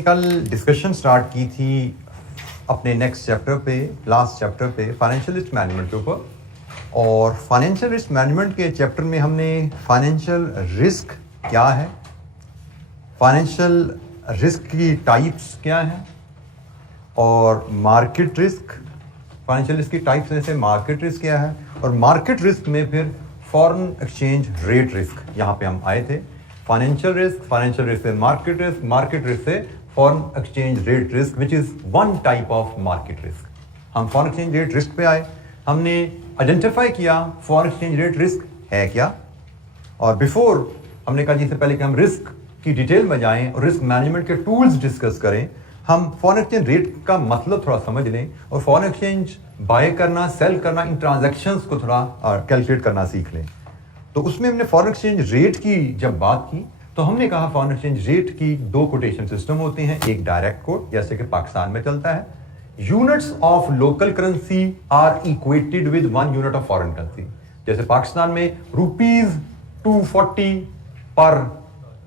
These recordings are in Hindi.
कल डिस्कशन स्टार्ट की थी अपने नेक्स्ट चैप्टर पे, लास्ट चैप्टर पे, फाइनेंशियल रिस्क मैनेजमेंट के ऊपर। और फाइनेंशियल रिस्क मैनेजमेंट के चैप्टर में हमने फाइनेंशियल रिस्क क्या है, फाइनेंशियल रिस्क की टाइप्स क्या हैं, और मार्केट रिस्क, फाइनेंशियल रिस्क की टाइप्स में से मार्केट रिस्क क्या है, और मार्केट रिस्क में फिर फॉरेन एक्सचेंज रेट रिस्क, यहाँ पे हम आए थे। फाइनेंशियल रिस्क से मार्केट रिस्क से foreign exchange rate risk, which is one type of market risk. हम फॉरेन एक्सचेंज रेट रिस्क पे आए, हमने आइडेंटिफाई किया फॉरेन एक्सचेंज रेट रिस्क है क्या, और बिफोर हमने कहा जिससे पहले कि हम रिस्क की डिटेल में जाएं और रिस्क मैनेजमेंट के टूल्स डिस्कस करें, हम फॉरेन एक्सचेंज रेट का मतलब थोड़ा समझ लें और फॉरेन एक्सचेंज बाय करना, सेल करना, इन ट्रांजैक्शंस को थोड़ा कैलकुलेट करना सीख लें। तो उसमें हमने फॉरेन एक्सचेंज रेट की जब बात की तो हमने कहा फॉरेन एक्सचेंज रेट की दो कोटेशन सिस्टम होते हैं, एक डायरेक्ट कोट जैसे कि पाकिस्तान में चलता है, units of local currency are equated with one unit of foreign currency. जैसे पाकिस्तान में ₹240 पर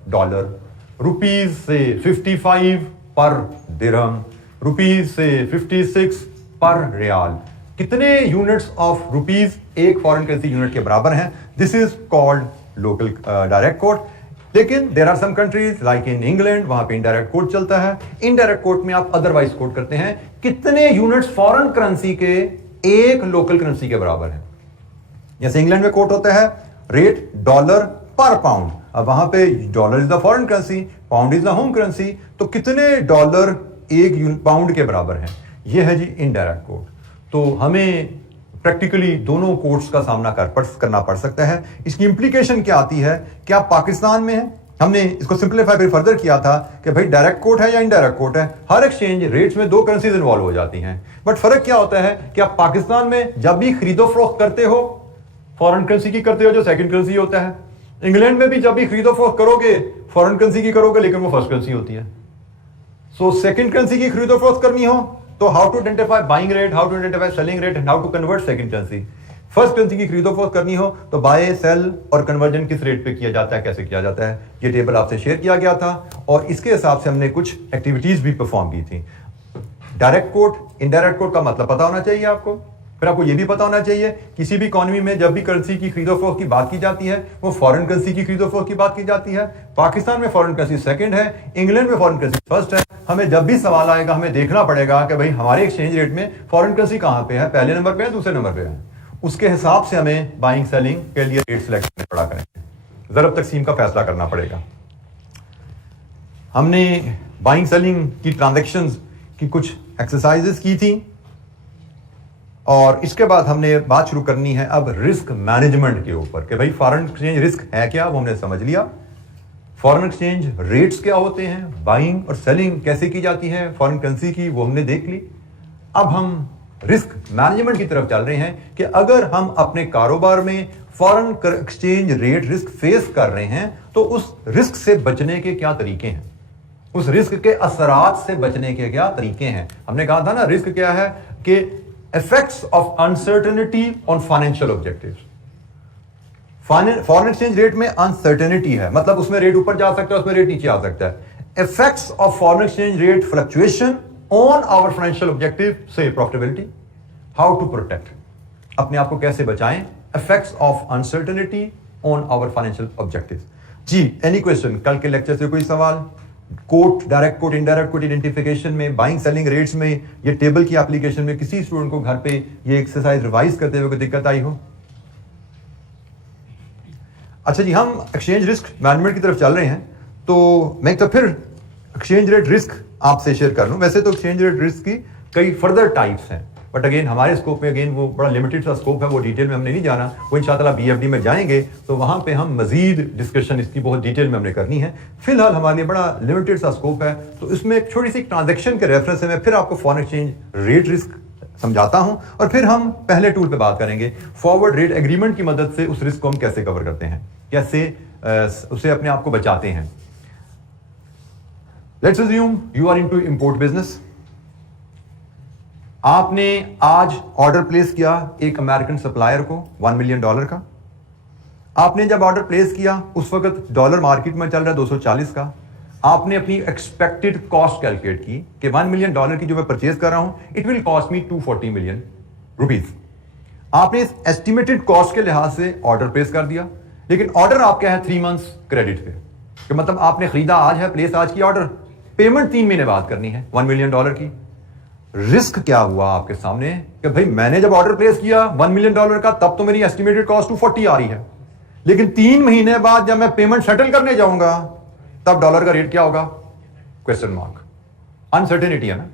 डॉलर, रुपीज से 55 पर दिरहम, रुपीज से 56 पर रियाल, कितने यूनिट्स ऑफ रुपीज एक फॉरेन करेंसी यूनिट के बराबर हैं, this is called local direct quote. लेकिन there are some countries like in England, वहां पे इनडायरेक्ट कोट चलता है। इनडायरेक्ट कोट में आप अदरवाइज कोट करते हैं कितने यूनिट्स फॉरेन करेंसी के एक लोकल करेंसी के बराबर है। जैसे इंग्लैंड में कोट होता है रेट डॉलर पर पाउंड, अब वहां पे dollar is the foreign currency, pound is the home currency, तो कितने डॉलर एक पाउंड के बराबर है, यह है जी इनडायरेक्ट कोट। तो हमें प्रैक्टिकली दोनों कोर्ट्स का सामना करना पड़ सकता है। इसकी इंप्लीकेशन क्या आती है कि आप पाकिस्तान में हैं, हमने इसको सिंप्लीफाई फिर फर्दर किया था कि भाई डायरेक्ट कोट है या इनडायरेक्ट कोट है, हर एक्सचेंज रेट्स में दो करेंसीज इन्वॉल्व हो जाती हैं, बट फर्क क्या होता है कि आप पाकिस्तान में जब भी खरीदो फरोख्त करते हो फॉरेन करेंसी की करते हो जो सेकंड करेंसी होता है, इंग्लैंड में भी जब भी खरीदो फरोख्त करोगे फॉरेन करेंसी की करोगे लेकिन वो फर्स्ट करेंसी होती है। सो सेकंड करेंसी की खरीदो फरोख्त करनी हो तो how to identify buying rate, how to identify selling rate and how to convert second currency. First currency की खरीदो फरोख्त करनी हो तो बाय, सेल और कन्वर्जन किस रेट पे किया जाता है, कैसे किया जाता है, ये टेबल आपसे शेयर किया गया था और इसके हिसाब से हमने कुछ एक्टिविटीज भी परफॉर्म की थी। डायरेक्ट कोट, इनडायरेक्ट कोट का मतलब पता होना चाहिए आपको, फिर आपको यह भी पता होना चाहिए किसी भी इकोनॉमी में जब भी करेंसी की खरीदो फरोख्त की बात की जाती है वो फॉरेन करेंसी की खरीदो फरोख्त की बात की जाती है। पाकिस्तान में फॉरेन करेंसी सेकंड है, इंग्लैंड में फॉरेन करेंसी फर्स्ट है। हमें जब भी सवाल आएगा हमें देखना पड़ेगा कि भाई हमारे एक्सचेंज रेट में फॉरेन करेंसी कहां पे है, पहले नंबर पे है, दूसरे नंबर पे है, उसके हिसाब से हमें बाइंग सेलिंग के लिए रेट सिलेक्ट करना पड़ा करेंगे, ज़रब तकसीम का फैसला करना पड़ेगा। हमने बाइंग सेलिंग की ट्रांजैक्शंस की कुछ एक्सरसाइजेस की थी और इसके बाद हमने बात शुरू करनी है अब रिस्क मैनेजमेंट के ऊपर कि भाई फॉरेन एक्सचेंज रिस्क है क्या, वो हमने समझ लिया। फॉरेन एक्सचेंज रेट्स क्या होते हैं, बाइंग और सेलिंग कैसे की जाती है फॉरेन करेंसी की, वो हमने देख ली। अब हम रिस्क मैनेजमेंट की तरफ चल रहे हैं कि अगर हम अपने कारोबार में foreign exchange rate risk face कर रहे हैं तो उस रिस्क से बचने के क्या तरीके हैं, उस रिस्क के असरात से बचने के क्या तरीके हैं। हमने कहा था ना रिस्क क्या है कि effects of uncertainty on financial objectives. Foreign exchange rate में अनसर्टेनिटी है, मतलब उसमें रेट ऊपर जा सकता है, उसमें रेट नीचे आ सकता है। Effects of foreign exchange rate fluctuation on our financial objective से प्रॉफिटेबिलिटी, हाउ टू प्रोटेक्ट, अपने आप को कैसे बचाएं, effects of uncertainty on our financial objective. जी एनी क्वेश्चन, कल के लेक्चर से कोई सवाल, quote, direct quote, indirect quote identification में, बाइंग सेलिंग रेट्स में, ये टेबल की एप्लीकेशन में किसी स्टूडेंट को घर पे ये एक्सरसाइज रिवाइज करते हुए कोई दिक्कत आई हो? अच्छा जी, हम एक्सचेंज रिस्क मैनेजमेंट की तरफ चल रहे हैं तो मैं तो फिर एक्सचेंज रेट रिस्क आपसे शेयर कर लूं। वैसे तो एक्सचेंज रेट रिस्क की कई फर्दर टाइप्स हैं बट अगेन हमारे स्कोप में अगेन वो बड़ा लिमिटेड सा स्कोप है, वो डिटेल में हमने नहीं जाना, वो इंशाअल्लाह BFD में जाएंगे तो वहां पे हम मजीद डिस्कशन इसकी बहुत डिटेल में हमने करनी है। फिलहाल हमारे लिए बड़ा लिमिटेड सा स्कोप है तो इसमें एक छोटी सी ट्रांजैक्शन के रेफरेंस से मैं फिर आपको फॉरेन एक्सचेंज रेट रिस्क समझाता हूं और फिर हम पहले टूल पे बात करेंगे, फॉरवर्ड रेट एग्रीमेंट की मदद से उस रिस्क को हम कैसे कवर करते हैं, कैसे उसे अपने आप को बचाते हैं। Let's assume you are into import business. आपने आज ऑर्डर प्लेस किया एक अमेरिकन सप्लायर को $1 मिलियन का। आपने जब ऑर्डर प्लेस किया उस वक्त डॉलर मार्केट में चल रहा है 240 का। आपने अपनी एक्सपेक्टेड कॉस्ट कैलकुलेट की कि $1 मिलियन की जो मैं परचेज कर रहा हूं it will cost me 240 million rupees. आपने इस एस्टिमेटेड कॉस्ट के लिहाज से ऑर्डर प्लेस कर दिया, लेकिन ऑर्डर आपका है 3 मंथ्स क्रेडिट पे, कि मतलब आपने खरीदा आज है, प्लेस आज की ऑर्डर, पेमेंट 3 महीने बाद करनी है $1 मिलियन की। रिस्क क्या हुआ आपके सामने कि भाई मैंने जब ऑर्डर प्लेस किया $1 मिलियन का, तब तो मेरी एस्टिमेटेड कॉस्ट 240 आ रही है, लेकिन 3 महीने बाद जब मैं पेमेंट सेटल करने जाऊंगा तब डॉलर का रेट क्या होगा? Question mark. अनसर्टेनिटी है ना,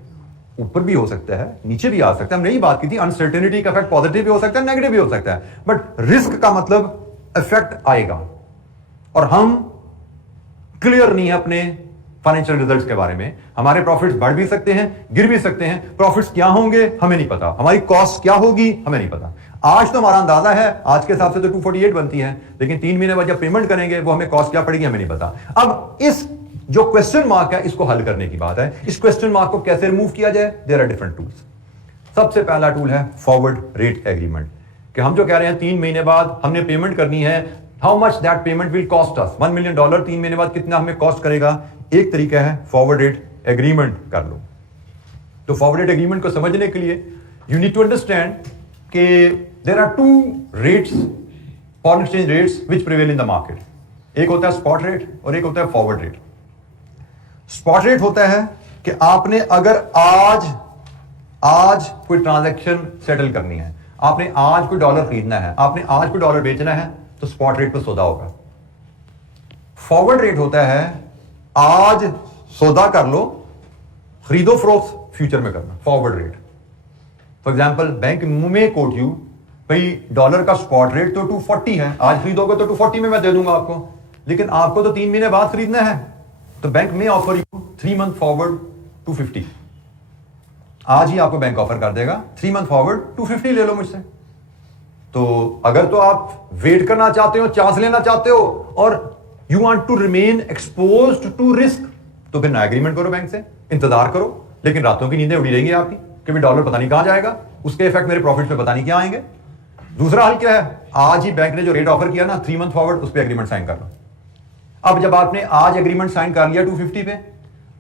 ऊपर भी हो सकता है नीचे भी आ सकता है। हमने यही बात की थी, अनसर्टेनिटी का इफेक्ट पॉजिटिव भी हो सकता है नेगेटिव भी हो सकता है, बट रिस्क का मतलब इफेक्ट आएगा। और हम क्लियर नहीं है अपने फाइनेंशियल रिजल्ट्स के बारे में। हमारे प्रॉफिट्स बढ़ भी सकते हैं, गिर भी सकते हैं। प्रॉफिट्स क्या होंगे हमें नहीं पता, हमारी कॉस्ट क्या होगी हमें नहीं पता। आज तो हमारा अंदाजा है, आज के हिसाब से तो 248 बनती है, लेकिन 3 महीने बाद जब पेमेंट करेंगे वो हमें कॉस्ट क्या पड़ेगी हमें नहीं पता। अब इस जो क्वेश्चन मार्क है इसको हल करने की बात है। इस क्वेश्चन मार्क को कैसे रिमूव किया जाए? There are different tools. सबसे पहला टूल है फॉरवर्ड रेट एग्रीमेंट, कि हम जो कह रहे हैं 3 महीने बाद हमने पेमेंट करनी है, how much that payment will cost us, $1 million 3 महीने बाद कितना हमें कॉस्ट करेगा। एक तरीका है फॉरवर्ड रेट एग्रीमेंट कर लो। तो फॉरवर्ड रेट एग्रीमेंट को समझने के लिए यू नीड टू अंडरस्टैंड कि there are 2 rates, foreign exchange rates which prevail in the market. एक होता है स्पॉट रेट और एक होता है फॉरवर्ड रेट। स्पॉट रेट होता है कि आपने अगर आज कोई ट्रांजैक्शन सेटल करनी है, आपने आज कोई डॉलर खरीदना है, आपने आज कोई डॉलर बेचना है, तो स्पॉट रेट पर सौदा होगा। फॉरवर्ड रेट होता है आज सौदा कर लो, खरीदो फरोख्त फ्यूचर में करना, forward rate. For example bank में कोट यू, भाई डॉलर का स्पॉट रेट तो 240 है, आज खरीदोगे तो 240 में मैं दे दूंगा आपको, लेकिन आपको तो 3 महीने बाद खरीदना है, तो बैंक में ऑफर यू 3 मंथ फॉरवर्ड 250। आज ही आपको बैंक ऑफर कर देगा 3 मंथ फॉरवर्ड 250 ले लो मुझसे। तो अगर तो आप वेट करना चाहते हो, चांस लेना चाहते हो और you want to remain exposed to risk, तो फिर नया एग्रीमेंट करो बैंक से, इंतजार करो, लेकिन रातों की नींदें उड़ी रहेंगी आपकी कि भी डॉलर पता नहीं कहां जाएगा, उसके इफेक्ट मेरे प्रॉफिट पे पता नहीं क्या आएंगे। दूसरा हल क्या है? आज ही बैंक ने जो रेट ऑफर किया ना 3 मंथ फॉरवर्ड, उस पर एग्रीमेंट साइन कर लो। अब जब आपने आज एग्रीमेंट साइन कर लिया 250 पे,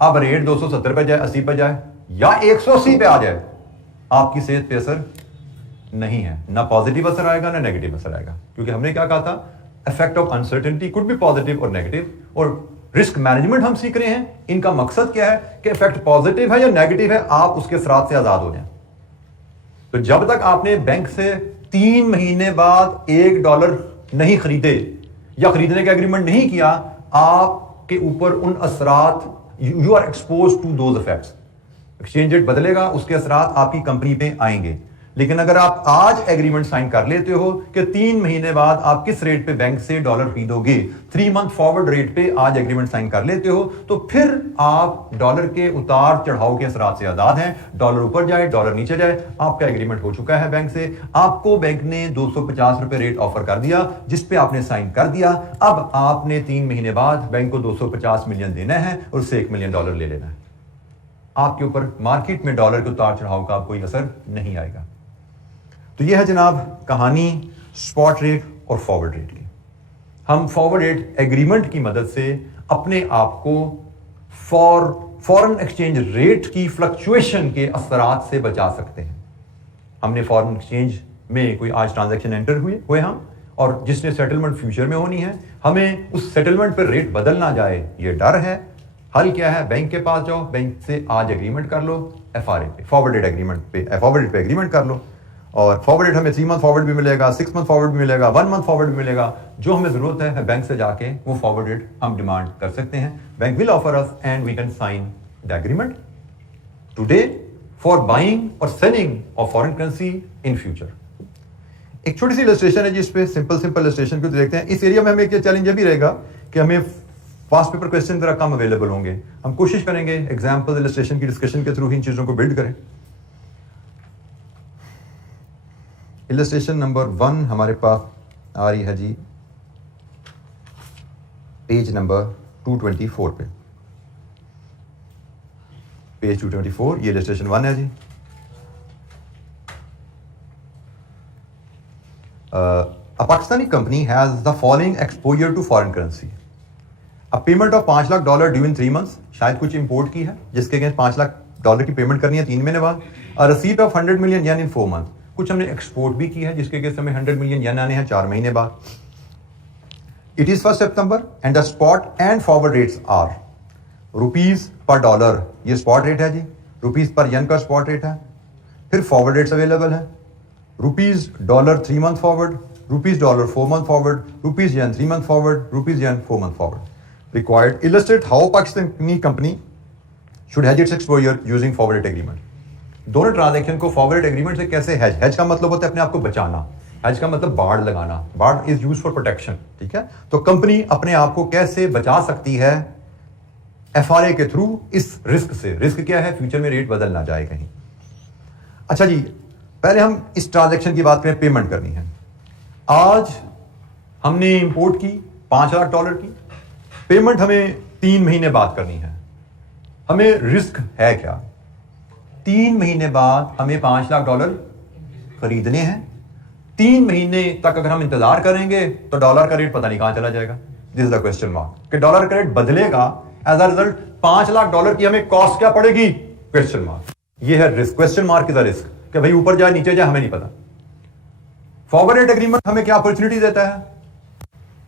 अब रेट 270 पे जाए, 80 पे जाए या 180 पे आ जाए, आपकी सेहत पे असर नहीं है, ना पॉजिटिव असर आएगा ना नेगेटिव असर आएगा, क्योंकि हमने क्या कहा था, effect of uncertainty could be positive और नेगेटिव। और रिस्क मैनेजमेंट हम सीख रहे हैं, इनका मकसद क्या है कि इफेक्ट पॉजिटिव है या नेगेटिव है, आप उसके असरात से आजाद हो जाएं। तो जब तक आपने बैंक से 3 महीने बाद $1 नहीं खरीदे या खरीदने का एग्रीमेंट नहीं किया, आपके ऊपर उन असरात, you are expose to those effects. Exchange rate बदलेगा, उसके असरात आपकी कंपनी पे आएंगे। लेकिन अगर आप आज एग्रीमेंट साइन कर लेते हो कि 3 महीने बाद आप किस रेट पे बैंक से डॉलर खरीदोगे, 3 मंथ फॉरवर्ड रेट पे आज एग्रीमेंट साइन कर लेते हो, तो फिर आप डॉलर के उतार चढ़ाव के असरात से आजाद हैं। डॉलर ऊपर जाए, डॉलर नीचे जाए, आपका एग्रीमेंट हो चुका है बैंक से, आपको बैंक ने 250 रुपए रेट ऑफर कर दिया, जिसपे आपने साइन कर दिया। अब आपने 3 महीने बाद बैंक को 250 मिलियन देना है और उससे $1 मिलियन ले लेना है। आपके ऊपर मार्केट में डॉलर के उतार चढ़ाव का कोई असर नहीं आएगा। तो यह है जनाब कहानी स्पॉट रेट और फॉरवर्ड रेट की। हम फॉरवर्ड रेट एग्रीमेंट की मदद से अपने आप को फॉरेन एक्सचेंज रेट की फ्लक्चुएशन के असरात से बचा सकते हैं। हमने फॉरेन एक्सचेंज में कोई आज ट्रांजैक्शन एंटर हुए हम, और जिसने सेटलमेंट फ्यूचर में होनी है, हमें उस सेटलमेंट पर रेट बदल ना जाए, ये डर है। हल क्या है? बैंक के पास जाओ, बैंक से आज एग्रीमेंट कर लो, FRA पे, फॉरवर्ड रेट एग्रीमेंट पे, फॉरवर्ड रेट पे एग्रीमेंट कर लो, और फॉरवर्ड रेट हमें 3 मंथ फॉरवर्ड भी मिलेगा, 6 मंथ फॉरवर्ड भी मिलेगा, 1 मंथ फॉरवर्ड भी मिलेगा। जो हमें जरूरत है बैंक से जाके वो फॉरवर्ड रेट हम डिमांड कर सकते हैं। Bank will offer us and we can sign the agreement today for buying और selling of foreign currency in future. एक छोटी सी इलस्ट्रेशन है जिस पे सिंपल इलस्ट्रेशन को देखते हैं। इस एरिया में हमें एक चैलेंज भी रहेगा कि हमें पास्ट पेपर क्वेश्चन जरा कम अवेलेबल होंगे। हम कोशिश करेंगे एग्जाम्पल इलस्ट्रेशन की डिस्कशन के थ्रू इन चीजों को बिल्ड करें। इलस्ट्रेशन नंबर 1 हमारे पास आ रही है जी पेज नंबर 224 पे, पेज 224, ये इलस्ट्रेशन 1 है जी। A Pakistani company has the following exposure to foreign currency. अब payment of $5 lakh due in 3 months, शायद कुछ इंपोर्ट की है जिसके अगेंस्ट $5 लाख की पेमेंट करनी है 3 महीने बाद। और receipt of 100 million yen in 4 month, कुछ हमने एक्सपोर्ट भी की है जिसके अगेंस्ट हमें 100 मिलियन येन आने हैं 4 महीने बाद। इट इज 1 सितंबर and the spot and forward rates are rupees per dollar, ये स्पॉट रेट है जी, रुपीज पर येन का स्पॉट रेट है। फिर फॉरवर्ड रेट्स अवेलेबल है, rupees dollar 3 month forward, rupees dollar 4 month forward, rupees yen 3 month forward, rupees yen 4 month forward. Required illustrate how Pakistani company should has its exposure using forward rate agreement. दोनों ट्रांजैक्शन को फॉरवर्ड रेट एग्रीमेंट से कैसे हैज, हैज का मतलब होता है अपने आप को बचाना, हैज का मतलब बाड़ लगाना, बाड़ इज यूज फॉर प्रोटेक्शन, ठीक है। तो कंपनी अपने आप को कैसे बचा सकती है एफआरए के थ्रू इस रिस्क से। रिस्क क्या है, फ्यूचर में रेट बदल ना जाए कहीं। अच्छा जी, पहले हम इस ट्रांजैक्शन की बात करें, पेमेंट करनी है। आज हमने इंपोर्ट की $5 लाख की, पेमेंट हमें 3 महीने बाद करनी है। हमें रिस्क है क्या, 3 महीने बाद हमें $5 लाख खरीदने हैं। 3 महीने तक अगर हम इंतजार करेंगे तो डॉलर का रेट पता नहीं कहां चला जाएगा। This is the question mark कि डॉलर का रेट बदलेगा, एज अ रिजल्ट $5 लाख की हमें कॉस्ट क्या पड़ेगी, क्वेश्चन मार्क। ये है risk, question mark is a risk कि भाई ऊपर जाए नीचे जाए हमें नहीं पता। फॉरवर्ड रेट एग्रीमेंट हमें क्या अपॉर्चुनिटी देता है,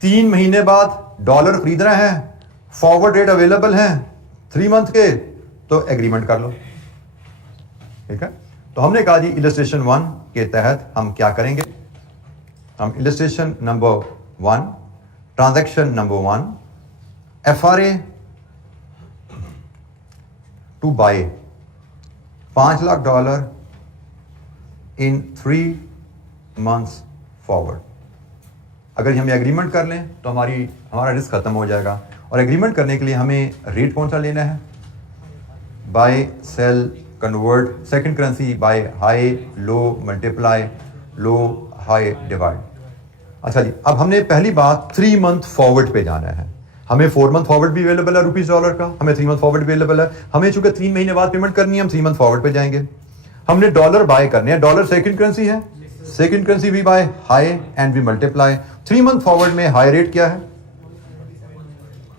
3 महीने बाद डॉलर खरीदना है, फॉरवर्ड रेट अवेलेबल है 3 मंथ के, तो एग्रीमेंट कर लो, ठीक है। तो हमने कहा जी इलस्ट्रेशन 1 के तहत हम क्या करेंगे, हम illustration number 1, transaction number 1, FRA to buy $5 lakh in 3 months forward. अगर हम ये एग्रीमेंट कर लें तो हमारा रिस्क खत्म हो जाएगा। और एग्रीमेंट करने के लिए हमें रेट कौन सा लेना है, buy sell convert, second currency by high low multiply low high divide. अच्छा जी, अब हमने पहली बात 3 मंथ फॉरवर्ड पे जाना है। हमें 4 मंथ फॉरवर्ड भी अवेलेबल है रुपीज डॉलर का, हमें 3 मंथ फॉरवर्ड भी अवेलेबल है। हमें चूंकि 3 महीने बाद पेमेंट करनी है, हम 3 मंथ फॉरवर्ड पे जाएंगे। हमने डॉलर बाय करने हैं, डॉलर सेकंड करेंसी है, second currency we buy high and we multiply. 3 month forward में हाई रेट क्या है,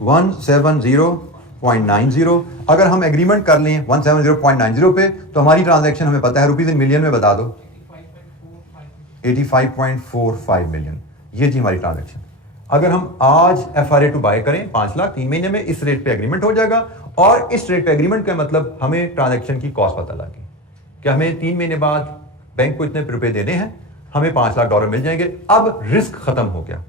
170.90। अगर हम एग्रीमेंट कर लें 170.90 पे तो हमारी ट्रांजैक्शन हमें पता है, रुपीज इन मिलियन में बता दो, 85.45 मिलियन, ये जी हमारी ट्रांजैक्शन। अगर हम आज एफआरए टू बाय करें 5 लाख 3 महीने में, इस रेट पे एग्रीमेंट हो जाएगा। और इस रेट पे एग्रीमेंट का मतलब हमें ट्रांजैक्शन की कॉस्ट पता लगी कि हमें 3 महीने बाद बैंक को इतने रुपए देने हैं, हमें $5 लाख मिल जाएंगे। अब रिस्क खत्म हो गया।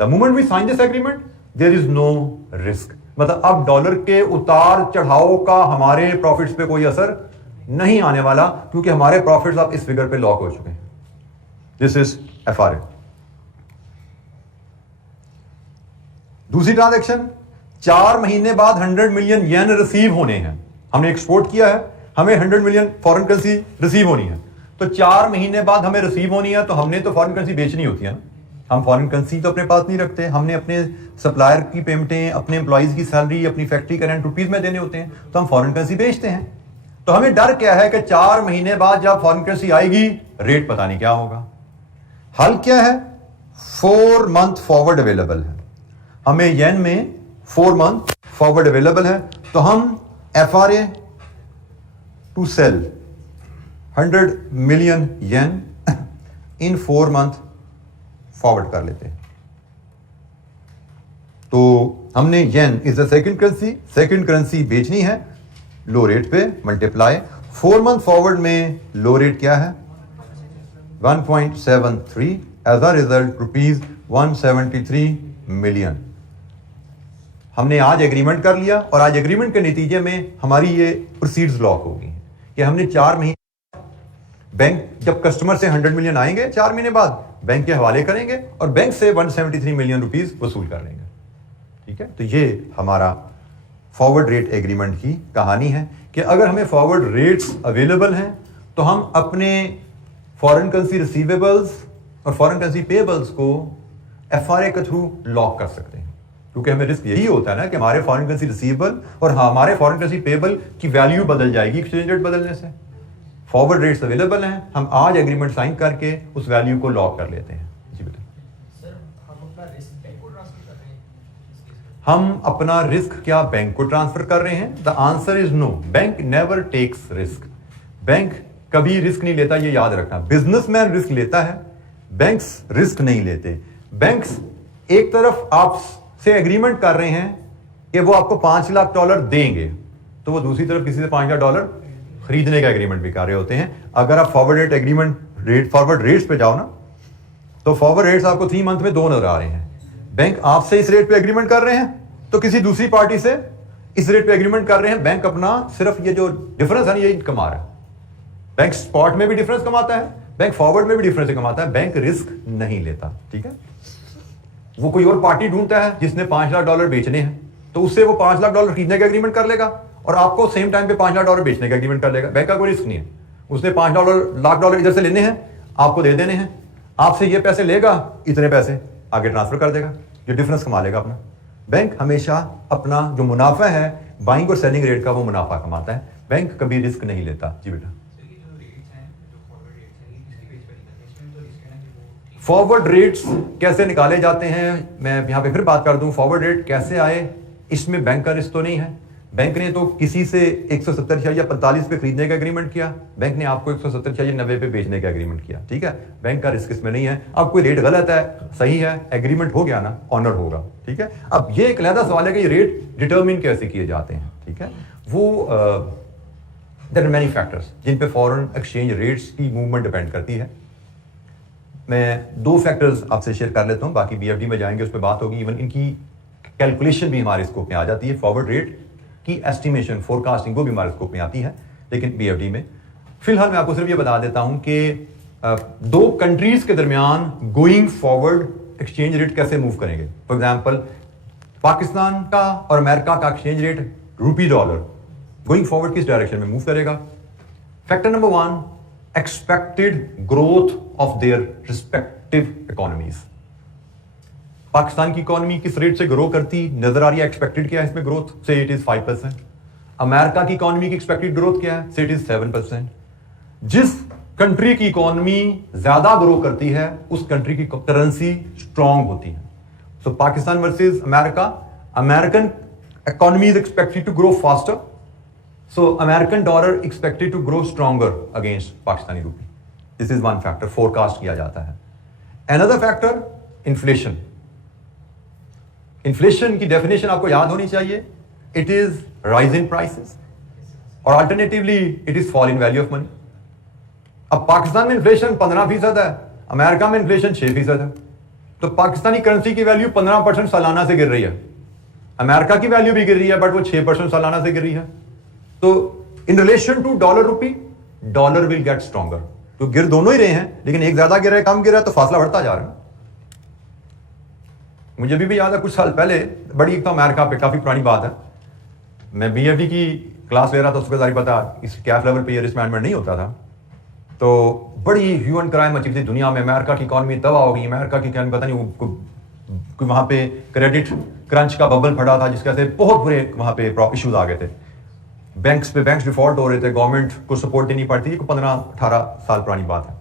The moment we sign this agreement there is no risk, मतलब अब डॉलर के उतार चढ़ाव का हमारे प्रॉफिट्स पे कोई असर नहीं आने वाला, क्योंकि हमारे प्रॉफिट्स अब इस फिगर पे लॉक हो चुके हैं। This is FRA. दूसरी ट्रांजैक्शन, 4 महीने बाद 100 मिलियन येन रिसीव होने हैं। हमने एक्सपोर्ट किया है, हमें 100 मिलियन फॉरेन करेंसी रिसीव होनी है, तो 4 महीने बाद हमें रिसीव होनी है। तो हमने तो फॉरेन करेंसी बेचनी होती है ना, हम फॉरेन करेंसी तो अपने पास नहीं रखते, हमने अपने सप्लायर की पेमेंटें, अपने एम्प्लॉइज की सैलरी, अपनी फैक्ट्री का रेंट रुपीज में देने होते हैं, तो हम फॉरेन करेंसी बेचते हैं। तो हमें डर क्या है कि 4 महीने बाद जब फॉरेन करेंसी आएगी रेट पता नहीं क्या होगा। हल क्या है, 4 मंथ फॉरवर्ड अवेलेबल है, हमें येन में 4 मंथ फॉरवर्ड अवेलेबल है। तो हम FRA to sell 100 million yen in 4 month forward कर लेते हैं। तो हमने yen is the second currency, second currency बेचनी है लो रेट पे, मल्टीप्लाई 4 मंथ फॉरवर्ड में लो रेट क्या है 1.73, as a result rupees 173 million. हमने आज एग्रीमेंट कर लिया और आज एग्रीमेंट के नतीजे में हमारी ये प्रोसीड्स लॉक हो गई कि हमने 4 महीने बैंक जब कस्टमर से 100 मिलियन आएंगे 4 महीने बाद बैंक के हवाले करेंगे और बैंक से 173 मिलियन रुपीस वसूल कर लेंगे। ठीक है, तो ये हमारा फॉरवर्ड रेट एग्रीमेंट की कहानी है कि अगर हमें फॉरवर्ड रेट्स अवेलेबल हैं तो हम अपने फॉरेन करेंसी रिसीवेबल्स और फॉरेन करेंसी पेएबल्स को एफआरए के थ्रू लॉक कर सकते हैं, क्योंकि हमें रिस्क यही होता है ना कि हमारे फॉरेन करेंसी रिसीवेबल और हमारे फॉरेन करेंसी पेएबल की वैल्यू बदल जाएगी एक्सचेंज रेट बदलने से। फॉरवर्ड रेट्स अवेलेबल हैं, हम आज एग्रीमेंट साइन करके उस वैल्यू को लॉक कर लेते हैं। जी बेटा, सर हम अपना रिस्क बैंक को ट्रांसफर कर रहे हैं? हम अपना रिस्क क्या बैंक को ट्रांसफर कर रहे हैं? The answer is no, bank never takes risk. Bank कभी रिस्क नहीं लेता, ये याद रखना। बिजनेसमैन रिस्क लेता है, बैंक्स रिस्क नहीं लेते। बैंक्स एक तरफ आपसे एग्रीमेंट कर रहे हैं कि वो आपको $5 लाख देंगे, तो वो दूसरी तरफ किसी से $5 लाख खरीदने का एग्रीमेंट भी कर रहे होते हैं। अगर आप forward rate agreement forward rates पे जाओ ना, तो फॉरवर्ड रेट्स आपको 3 मंथ में 2 नजर आ रहे हैं। बैंक आपसे इस रेट पे एग्रीमेंट कर रहे हैं, तो किसी दूसरी पार्टी से इस रेट पे एग्रीमेंट कर रहे हैं। बैंक अपना सिर्फ ये जो डिफरेंस है ना, ये कमा रहा है। बैंक स्पॉट में भी डिफरेंस कमाता है, बैंक फॉरवर्ड में भी डिफरेंस कमाता है। बैंक रिस्क नहीं लेता, ठीक है। वो कोई और पार्टी ढूंढता है जिसने $5 लाख बेचने हैं, तो उससे वो $5 लाख खरीदने का एग्रीमेंट कर लेगा और आपको सेम टाइम पे $5 लाख बेचने का एग्रीमेंट कर लेगा। बैंक का कोई रिस्क नहीं है। उसने $5 लाख इधर से लेने हैं, आपको दे देने हैं। आपसे ये पैसे लेगा, इतने पैसे आगे ट्रांसफर कर देगा, जो डिफरेंस कमा लेगा अपना। बैंक हमेशा अपना जो मुनाफा है बाइंग और सेलिंग रेट का, वो मुनाफा कमाता है। बैंक कभी रिस्क नहीं लेता। जी बेटा, फॉरवर्ड रेट्स कैसे निकाले जाते हैं, मैं यहां पे फिर बात कर दूं। फॉरवर्ड रेट कैसे आए, इसमें बैंक का रिस्क तो नहीं है। बैंक ने तो किसी से 170 या 45 पे खरीदने का एग्रीमेंट किया, बैंक ने आपको 170 या 90 पे बेचने का एग्रीमेंट किया, ठीक है। बैंक का रिस्क इसमें नहीं है। अब कोई रेट गलत है, सही है, एग्रीमेंट हो गया ना, ऑनर होगा, ठीक है। अब ये एक अलग सवाल है कि ये रेट डिटर्मिन कैसे किए जाते हैं, ठीक है। वो देयर आर मेनी फैक्टर्स जिन पे फॉरेन एक्सचेंज रेट्स की मूवमेंट डिपेंड करती है। मैं 2 फैक्टर्स आपसे शेयर कर लेता हूं, बाकी बीएफडी में जाएंगे, उस पर बात होगी। इवन इनकी कैलकुलेशन भी हमारे स्कोप में आ जाती है। फॉरवर्ड रेट की एस्टिमेशन, फोरकास्टिंग, वो भी हमारे स्कोप में आती है, लेकिन बीएफडी में फिलहाल मैं आपको सिर्फ ये बता देता हूं कि 2 कंट्रीज के दरमियान गोइंग फॉरवर्ड एक्सचेंज रेट कैसे मूव करेंगे। फॉर एग्जांपल, पाकिस्तान का और अमेरिका का एक्सचेंज रेट रूपी डॉलर गोइंग फॉरवर्ड किस डायरेक्शन में मूव करेगा। Factor number 1, expected growth of their respective economies. Pakistan की इकोनॉमी किस रेट से ग्रो करती नजर आ रही है, एक्सपेक्टेड क्या है इसमें ग्रोथ, से इट इज 5%। अमेरिका की इकोनॉमी की एक्सपेक्टेड ग्रोथ क्या है, से इट इज 7%। जिस कंट्री की इकोनॉमी ज्यादा ग्रो करती है, उस कंट्री की करेंसी स्ट्रांग होती है। So Pakistan versus America, American economy is expected to grow faster, so American dollar expected to grow stronger against Pakistani rupee. This is one factor, forecast किया जाता है। Another factor, inflation. इन्फ्लेशन की डेफिनेशन आपको याद होनी चाहिए, it is rise in prices और alternatively it is fall in value of money. अब पाकिस्तान में इन्फ्लेशन 15% है, अमेरिका में इन्फ्लेशन 6% है, तो पाकिस्तानी करेंसी की वैल्यू 15% सालाना से गिर रही है, अमेरिका की वैल्यू भी गिर रही है, बट वो 6% सालाना से गिर रही है। तो इन रिलेशन टू डॉलर रूपी, डॉलर विल गेट स्ट्रॉन्गर। तो गिर दोनों ही रहे हैं, लेकिन एक ज्यादा गिर रहा है, कम गिर रहा है, तो फासला बढ़ता जा रहा है। मुझे भी याद है कुछ साल पहले, बड़ी एक तो अमेरिका पे काफी पुरानी बात है, मैं बीएफडी की क्लास ले रहा था, उसको सारी पता इस कैफ लेवल पे रिस्क मैनेजमेंट नहीं होता था। तो बड़ी ह्यू एंड क्राइम मची थी दुनिया में, अमेरिका की इकॉनमी तबाह हो गई, अमेरिका की इकॉनमी पता नहीं वहां पे क्रेडिट क्रंच का बबल फटा था, जिसके से बहुत बुरे वहां पे इश्यूज आ गए थे। बैंक्स डिफॉल्ट हो रहे थे, गवर्नमेंट को सपोर्ट देनी पड़ती थी। 15-18 साल पुरानी बात है।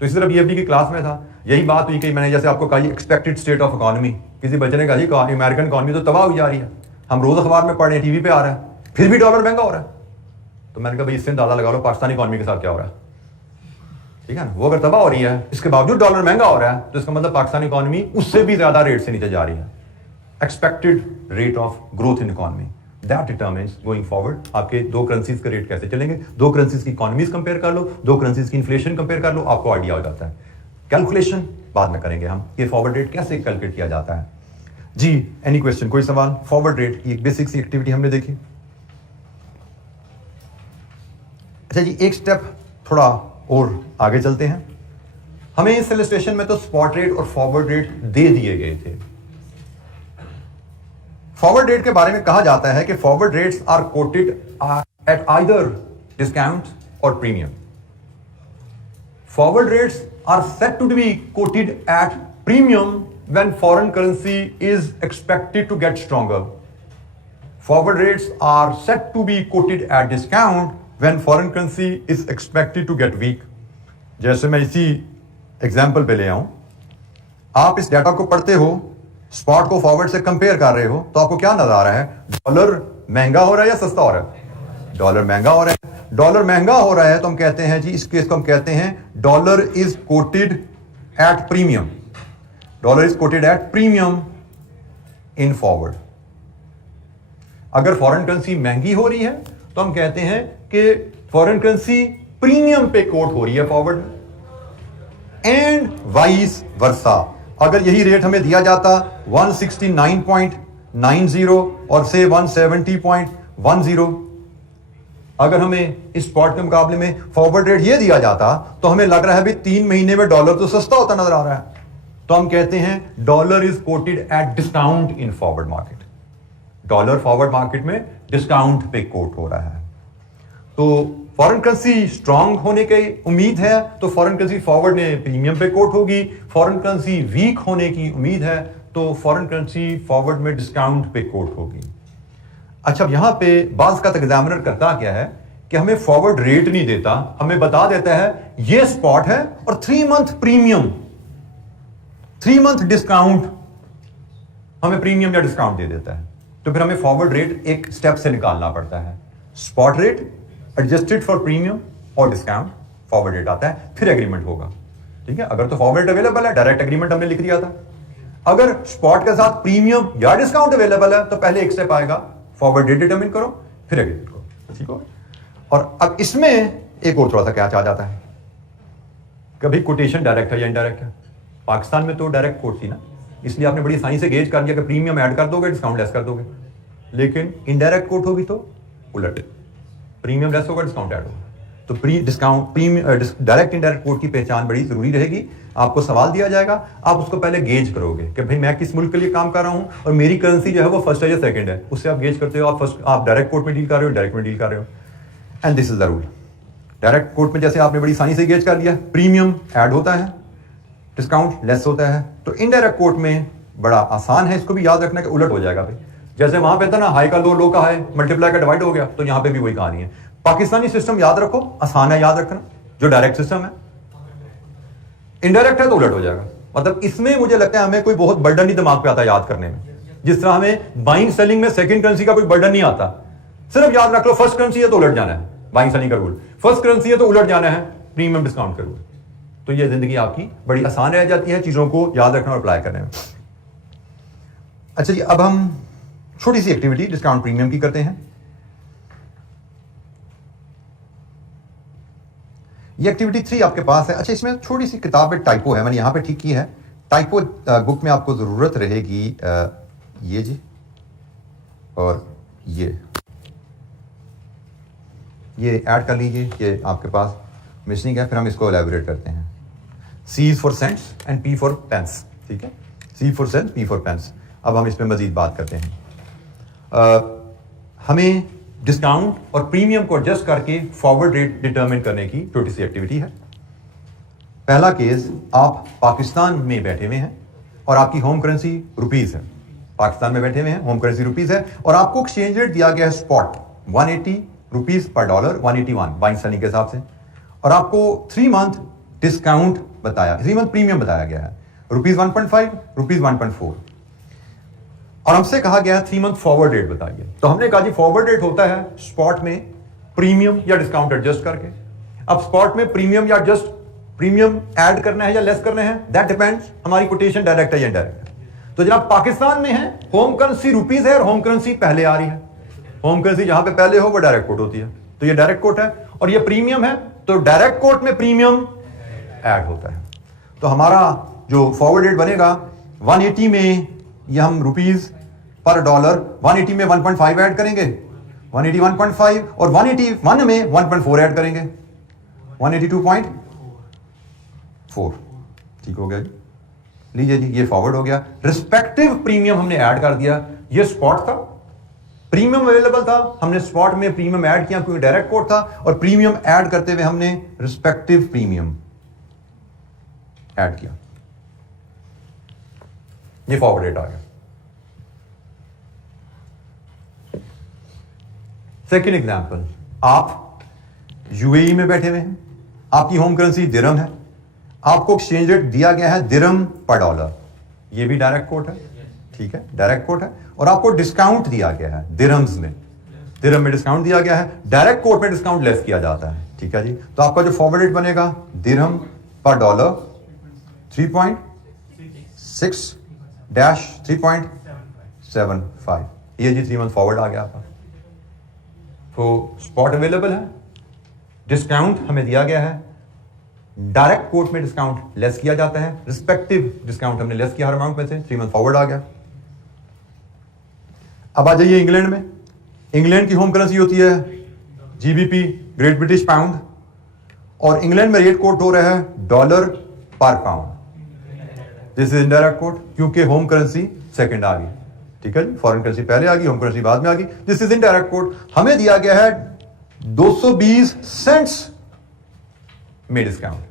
तो इसी तरह बीएफडी की क्लास में था, यही बात हुई कि मैंने जैसे आपको कहा एक्सपेक्टेड स्टेट ऑफ इकोनॉमी, किसी बच्चे ने कहा जी अमेरिकन इकोनॉमी तो तबाह हो जा रही है, हम रोज अखबार में पढ़ रहे हैं, टीवी पे आ रहा है, फिर भी डॉलर महंगा हो रहा है। तो मैंने कहा भाई इससे अंदाजा लगा लो पाकिस्तानी इकोनॉमी के साथ क्या हो रहा है, ठीक है ना। वो अगर तबाह हो रही है, इसके बावजूद डॉलर महंगा हो रहा है, तो इसका मतलब पाकिस्तानी इकोनॉमी उससे भी ज्यादा रेट से नीचे जा रही है। Expected rate of growth in economy, that determines going forward आपके 2 करेंसीज के रेट कैसे चलेंगे। 2 करेंसीज की इकोनॉमीज कंपेयर कर लो, 2 करेंसीज की इन्फ्लेशन कंपेयर कर लो, आपको आइडिया हो जाता है। कैलकुलेशन बाद में करेंगे हम, ये फॉरवर्ड रेट कैसे कैलकुलेट किया जाता है। जी, एनी क्वेश्चन, कोई सवाल। फॉरवर्ड रेट की एक बेसिक सी एक्टिविटी हमने देखी। अच्छा जी, एक स्टेप थोड़ा और आगे चलते हैं। हमें इस इलस्ट्रेशन में तो स्पॉट रेट और फॉरवर्ड रेट दे दिए गए थे। फॉरवर्ड रेट के बारे में कहा जाता है कि forward rates are quoted at either discount और premium. Forward rates are set to be quoted at premium when foreign currency is expected to get stronger. Forward rates are set to be quoted at discount when foreign currency is expected to get weak. जैसे मैं इसी एग्जाम्पल पे ले आऊं, आप इस डाटा को पढ़ते हो स्पॉट को फॉरवर्ड से कंपेयर कर रहे हो तो आपको क्या नजर आ रहा है? डॉलर महंगा हो रहा है या सस्ता हो रहा है? डॉलर महंगा हो रहा है। डॉलर महंगा हो रहा है तो हम कहते हैं जी, इस केस को हम कहते हैं dollar is coated at premium. Dollar is coated at premium in forward. अगर फॉरेन करेंसी महंगी हो रही है तो हम कहते हैं कि फॉरेन करेंसी प्रीमियम पे कोट हो रही है फॉरवर्ड में, एंड वाइस वर्सा। अगर यही रेट हमें दिया जाता 169.90 और से 170.10, अगर हमें इस स्पॉट के मुकाबले में फॉरवर्ड रेट ये दिया जाता तो हमें लग रहा है भी 3 महीने में डॉलर तो सस्ता होता नजर आ रहा है, तो हम कहते हैं dollar is coated at discount in forward market. Dollar forward market में डिस्काउंट पे कोट हो रहा है। तो फॉरेन करेंसी स्ट्रांग होने की उम्मीद है तो फॉरेन करेंसी फॉरवर्ड में प्रीमियम पे कोट होगी। फॉरेन करेंसी वीक होने की उम्मीद है तो फॉरेन करेंसी फॉरवर्ड में डिस्काउंट पे कोट होगी। अच्छा, अब यहां पे बाज़ का एग्जामिनर करता क्या है कि हमें फॉरवर्ड रेट नहीं देता, हमें बता देता है ये स्पॉट है और 3 मंथ प्रीमियम, 3 मंथ डिस्काउंट, हमें प्रीमियम या डिस्काउंट दे देता है। तो फिर हमें फॉरवर्ड रेट एक स्टेप से निकालना पड़ता है। Spot rate adjusted for premium और डिस्काउंट, फॉरवर्ड रेट आता है, फिर एग्रीमेंट होगा। ठीक है, अगर तो फॉरवर्ड अवेलेबल है, डायरेक्ट एग्रीमेंट हमने लिख दिया था। अगर स्पॉट के साथ प्रीमियम या डिस्काउंट अवेलेबल है तो पहले एक स्टेप आएगा, फॉरवर्ड रेट डिटरमिन करो, फिर एग्रीमेंट करो। ठीक हो? और अब इसमें एक और थोड़ा सा कैच आ जाता है, कभी कोटेशन डायरेक्ट है या इनडायरेक्ट है। पाकिस्तान में तो डायरेक्ट कोट थी ना, इसलिए आपने बड़ी आसानी से गेज कर लिया कि प्रीमियम ऐड कर दोगे, डिस्काउंट लेस कर दोगे। लेकिन इनडायरेक्ट कोट होगी तो उलट, प्रीमियम लेस होगा, डिस्काउंट ऐड होगा। तो डायरेक्ट इनडायरेक्ट कोट की पहचान बड़ी जरूरी रहेगी। आपको सवाल दिया जाएगा, आप उसको पहले गेज करोगे कि भाई मैं किस मुल्क के लिए काम कर रहा हूं और मेरी करेंसी जो है वो फर्स्ट है या सेकंड है, उससे आप गेज करते हो। आप डायरेक्ट कोट में डील कर रहे हो, डायरेक्ट में डील कर रहे हो, and this is the rule. Direct quote में जैसे आपने बड़ी आसानी से गेज कर लिया, प्रीमियम ऐड होता है, डिस्काउंट लेस होता है। तो इनडायरेक्ट कोट में बड़ा आसान है, इसको भी याद रखना कि उलट हो जाएगा भाई। जैसे वहां पे था ना हाई का लो, लो का हाई, मल्टीप्लाई का डिवाइड हो गया, तो यहां पे भी वही कहानी है। पाकिस्तानी सिस्टम याद रखो, आसान है याद रखना, जो डायरेक्ट सिस्टम है। इनडायरेक्ट है तो उलट हो जाएगा। मतलब इसमें मुझे लगता है हमें कोई बहुत बर्डन नहीं दिमाग पे आता याद करने में, जिस तरह हमें बाइंग सेलिंग में सेकंड करेंसी का कोई बर्डन नहीं आता। सिर्फ याद रख लो फर्स्ट करेंसी है तो उलट जाना है, बाइंग सेलिंग का रूल। फर्स्ट करेंसी है तो उलट जाना है, प्रीमियम डिस्काउंट का रूल। तो ये जिंदगी आपकी बड़ी आसान रह जाती है चीजों को याद रखना और अप्लाई करने में। अच्छा जी, अब हम छोटी सी एक्टिविटी डिस्काउंट प्रीमियम की करते हैं। ये एक्टिविटी 3 आपके पास है। अच्छा, इसमें छोटी सी किताब में टाइपो है, मैंने यहां पे ठीक की है। टाइपो बुक में आपको जरूरत रहेगी ये जी और ये ऐड कर लीजिए, ये आपके पास मिसिंग है। फिर हम इसको एलैबोरेट करते हैं। C for cents and P for pence. ठीक है, C for cents, P for pence. अब हम इस पर मजीद बात करते हैं। हमें डिस्काउंट और प्रीमियम को एडजस्ट करके फॉरवर्ड रेट डिटरमिन करने की छोटी सी एक्टिविटी है। पहला केस, आप पाकिस्तान में बैठे हुए हैं और आपकी होम करेंसी रुपीज है। पाकिस्तान में बैठे हुए हैं, होम करेंसी रुपीज है और आपको एक्सचेंज रेट दिया गया है spot 180 rupees per dollar, 181 buying selling के हिसाब से। और आपको 3 मंथ डिस्काउंट बताया, 3 मंथ प्रीमियम बताया गया है, रुपीज 1.5, रुपीज 1.4। और हमसे कहा गया है 3 मंथ फॉरवर्ड रेट बताइए। तो हमने कहा जी फॉरवर्ड रेट होता है स्पॉट में प्रीमियम या डिस्काउंट एडजस्ट करके। अब स्पॉट में प्रीमियम या जस्ट प्रीमियम ऐड करना है या लेस करना है, दैट डिपेंड्स हमारी कोटेशन डायरेक्ट है या इनडायरेक्ट है। तो जनाब पाकिस्तान में है, होम करेंसी रुपीज है और होम करेंसी पहले आ रही है। होम करेंसी जहां पे पहले हो वो डायरेक्ट कोट होती है, तो ये डायरेक्ट कोट है। और ये प्रीमियम है तो डायरेक्ट कोट में प्रीमियम ऐड होता है। तो हमारा जो फॉरवर्ड रेट बनेगा 180 में, ये हम रुपीज पर डॉलर 180 में 1.5 ऐड करेंगे, 180 1.5, और 181 में 1.4 ऐड करेंगे, 182.4। ठीक हो गया जी, लीजिए जी ये फॉरवर्ड हो गया। रिस्पेक्टिव प्रीमियम हमने ऐड कर दिया। ये स्पॉट था, प्रीमियम अवेलेबल था, हमने स्पॉट में प्रीमियम ऐड किया क्योंकि डायरेक्ट कोट था, और प्रीमियम ऐड करते हुए हमने रिस्पेक्टिव प्रीमियम ऐड किया। ये फॉरवर्ड रेट आ गया। सेकेंड एग्जाम्पल, आप यूएई में बैठे हुए हैं, आपकी होम करेंसी दिरहम है, आपको एक्सचेंज रेट दिया गया है दिरहम पर डॉलर। ये भी डायरेक्ट कोट है, ठीक है, डायरेक्ट कोट है, और आपको डिस्काउंट दिया गया है दिरहम्स में, दिरहम में डिस्काउंट दिया गया है, डायरेक्ट कोट में डिस्काउंट लेस किया जाता है, ठीक है जी। तो आपका जो फॉरवर्ड रेट बनेगा दिरहम पर डॉलर 3.6-3.75, ये जी 3 मंथ फॉरवर्ड आ गया आपका। तो स्पॉट अवेलेबल है, डिस्काउंट हमें दिया गया है, डायरेक्ट कोट में डिस्काउंट लेस किया जाता है, रिस्पेक्टिव डिस्काउंट हमने लेस किया हर अमाउंट में से, 3 मंथ फॉरवर्ड आ गया। अब आ जाइए इंग्लैंड में। इंग्लैंड की होम करेंसी होती है जीबीपी, ग्रेट ब्रिटिश पाउंड, और इंग्लैंड में रेट कोट हो रहा है डॉलर पर pound. This is indirect coat, क्योंकि होम करेंसी सेकंड आ गई, ठीक है जी, फॉरेन करेंसी पहले आ गई, होम करेंसी बाद में आ गई। दिस इज इनडायरेक्ट कोट, हमें दिया गया है 220 सेंट्स में डिस्काउंट,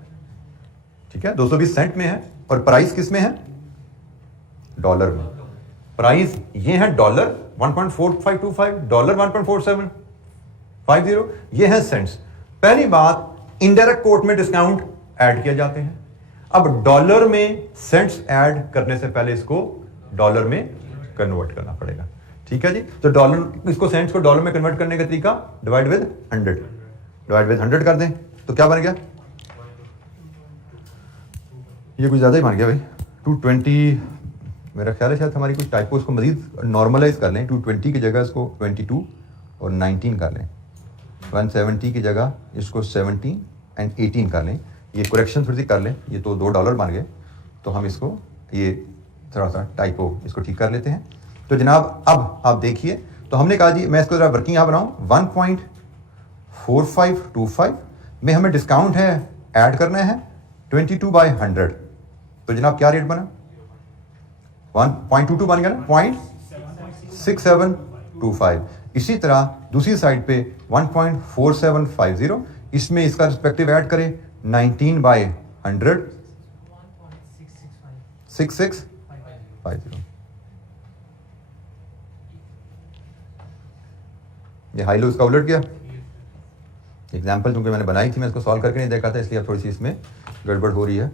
ठीक है, 220 सेंट में है, और प्राइस किस में है, डॉलर में। प्राइस ये है डॉलर 1.4525, डॉलर 1.4750, ये है सेंट्स। पहली बात, इनडायरेक्ट कोट में डिस्काउंट ऐड किए जाते हैं। अब डॉलर में सेंट्स ऐड करने से पहले इसको डॉलर में कन्वर्ट करना पड़ेगा, ठीक है जी। तो डॉलर, इसको सेंट्स को डॉलर में कन्वर्ट करने का तरीका डिवाइड विद 100, डिवाइड विद 100 कर दें तो क्या बन गया, ये कुछ ज्यादा ही बन गया भाई, 220। मेरा ख्याल है शायद हमारी कुछ टाइपो, इसको मजीद नॉर्मलाइज कर लें, 220 की जगह इसको 22 और 19 कर लें, 170 की जगह इसको 17 एंड 18 कर लें, ये करेक्शन थोड़ी सी कर लें, ये तो $2 बन गए, तो हम इसको ये थोड़ा सा टाइपो इसको ठीक कर लेते हैं। तो जनाब अब आप देखिए, तो हमने कहा जी, मैं इसको जरा वर्किंग यहाँ बनाऊँ, 1.4525 में हमें डिस्काउंट है ऐड करना है 22/100, तो जनाब क्या रेट बना, 1.22 बन गया ना, 0.6725। इसी तरह दूसरी साइड पे 1.4750, इसमें इसका रिस्पेक्टिव ऐड करें 19/100, 6650। ये हाई लो इसका उलट गया। एग्जाम्पल चूंकि मैंने बनाई थी, मैं इसको सॉल्व करके नहीं देखा था, इसलिए अब थोड़ी सी इसमें गड़बड़ हो रही है।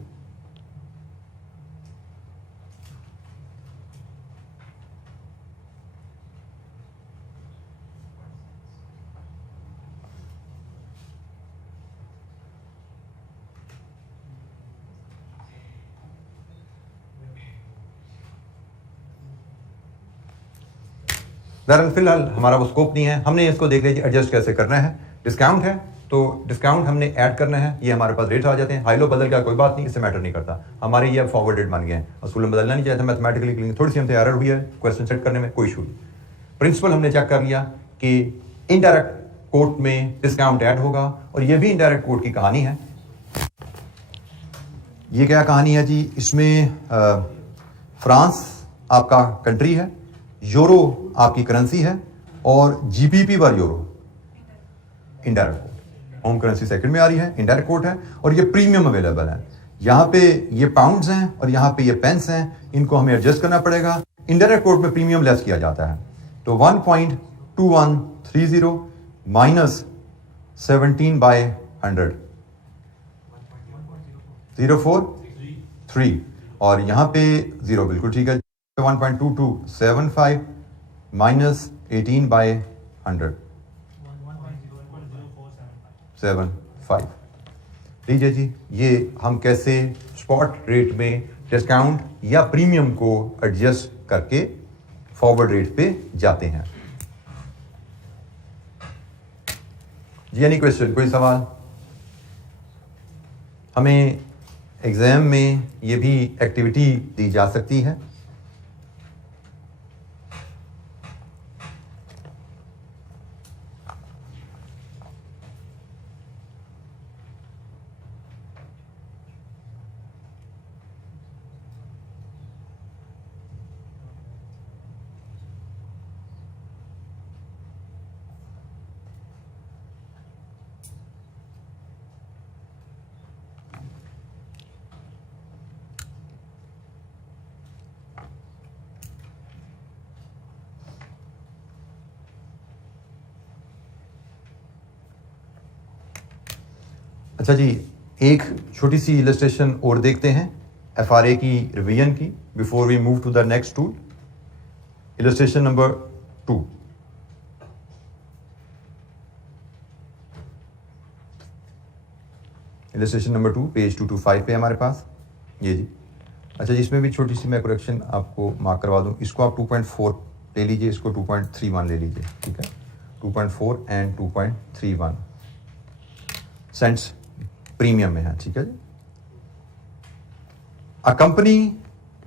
दरअसल फिलहाल हमारा वो स्कोप नहीं है, हमने इसको देख लिया एडजस्ट कैसे करना है। डिस्काउंट है तो डिस्काउंट हमने ऐड करना है, ये हमारे पास रेट आ जाते हैं, हाई लो बदल गया कोई बात नहीं, इससे मैटर नहीं करता, हमारे ये अब फॉरवर्ड रेट बन गए हैं, असूल में बदलना नहीं चाहिए था, मैथमेटिकली थोड़ी सी हमसे एरर हुई है क्वेश्चन सेट करने में, कोई इशू नहीं। प्रिंसिपल हमने चेक कर लिया कि इनडायरेक्ट कोट में डिस्काउंट ऐड होगा, और ये भी इनडायरेक्ट कोट की कहानी है। ये क्या कहानी है जी, इसमें फ्रांस आपका कंट्री है, यूरो आपकी करेंसी है, और जीबीपी पर euro indirect coat, home currency second में आ रही है, इनडायरेक्ट कोट है, और ये प्रीमियम अवेलेबल है। यहाँ पे ये पाउंड्स हैं और यहाँ पे ये पेंस हैं, इनको हमें एडजस्ट करना पड़ेगा। इनडायरेक्ट कोट में प्रीमियम लेस किया जाता है, तो 1.2130 माइनस 17/100, 0.433, और यहाँ पे जीरो बिल्कुल ठीक है, 1.2275 माइनस 18/100, 75। लीजिए जी, ये हम कैसे स्पॉट रेट में डिस्काउंट या प्रीमियम को एडजस्ट करके फॉरवर्ड रेट पे जाते हैं। जी एनी क्वेश्चन, कोई सवाल? हमें एग्जाम में ये भी एक्टिविटी दी जा सकती है। अच्छा जी, एक छोटी सी इलस्ट्रेशन और देखते हैं एफआरए की रिवीजन की before we move to the next tool. Illustration number 2। Illustration number 2 page 225 पे हमारे पास ये जी। अच्छा जी, इसमें भी छोटी सी मैं करेक्शन आपको मार्क करवा दूं। इसको आप 2.4 ले लीजिए, इसको 2.31 ले लीजिए, ठीक है। 2.4 एंड 2.31 सेंट्स प्रीमियम में है, ठीक है जी। A company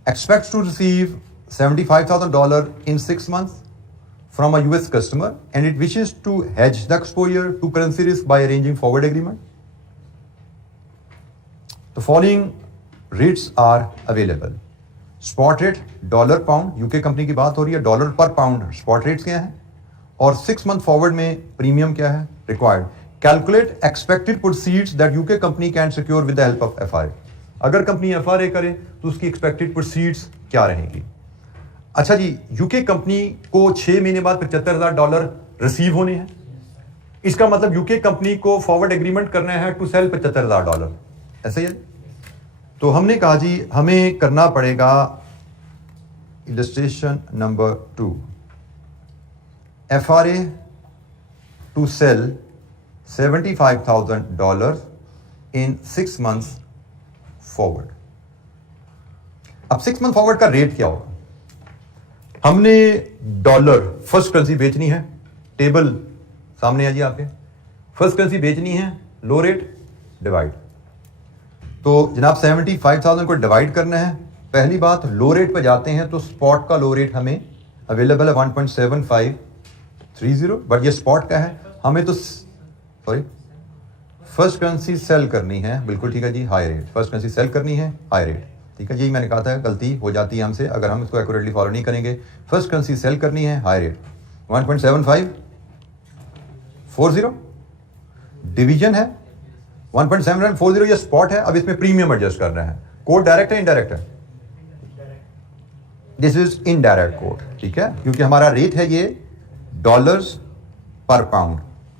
expects to receive $75,000 in 6 months from a US customer and it wishes to hedge the exposure to currency risk by arranging forward agreement. The following rates are available. Spot rate dollar pound, UK company की बात हो रही है, डॉलर पर पाउंड स्पॉट रेट्स क्या है, और 6 मंथ फॉरवर्ड में प्रीमियम क्या है required. Calculate expected proceeds that UK company can secure with the help of FRA. अगर कंपनी एफआरए करे तो उसकी एक्सपेक्टेड प्रोसीड्स क्या रहेगी। अच्छा जी, यूके कंपनी को 6 महीने बाद $75,000 रिसीव होने हैं। इसका मतलब यूके कंपनी को फॉरवर्ड एग्रीमेंट करना है टू सेल $75,000, ऐसे ही है। तो हमने कहा जी हमें करना पड़ेगा illustration number 2, FRA to sell $75,000 in 6 months forward. अब 6 मंथ फॉरवर्ड का रेट क्या होगा। हमने डॉलर फर्स्ट करेंसी बेचनी है, टेबल सामने आ जी आपके, फर्स्ट करेंसी बेचनी है, लो रेट डिवाइड। तो जनाब 75,000 को डिवाइड करना है। पहली बात लो रेट पे जाते हैं तो स्पॉट का लो रेट हमें अवेलेबल है 1.7530, बट ये स्पॉट का है। हमें तो सॉरी फर्स्ट करेंसी सेल करनी है, बिल्कुल ठीक है जी, high rate. First currency sell करनी है हाई रेट, ठीक है जी। मैंने कहा था गलती हो जाती है हमसे अगर हम इसको एक्यूरेटली फॉलो नहीं करेंगे। फर्स्ट करेंसी सेल करनी है हाई रेट 1.7540, डिवीजन है 1.7940, ये स्पॉट है। अब इसमें प्रीमियम एडजस्ट करना है। कोड डायरेक्ट है इनडायरेक्ट है, दिस इज इनडायरेक्ट कोड, ठीक है, क्योंकि हमारा रेट है ये डॉलर्स पर पाउंड,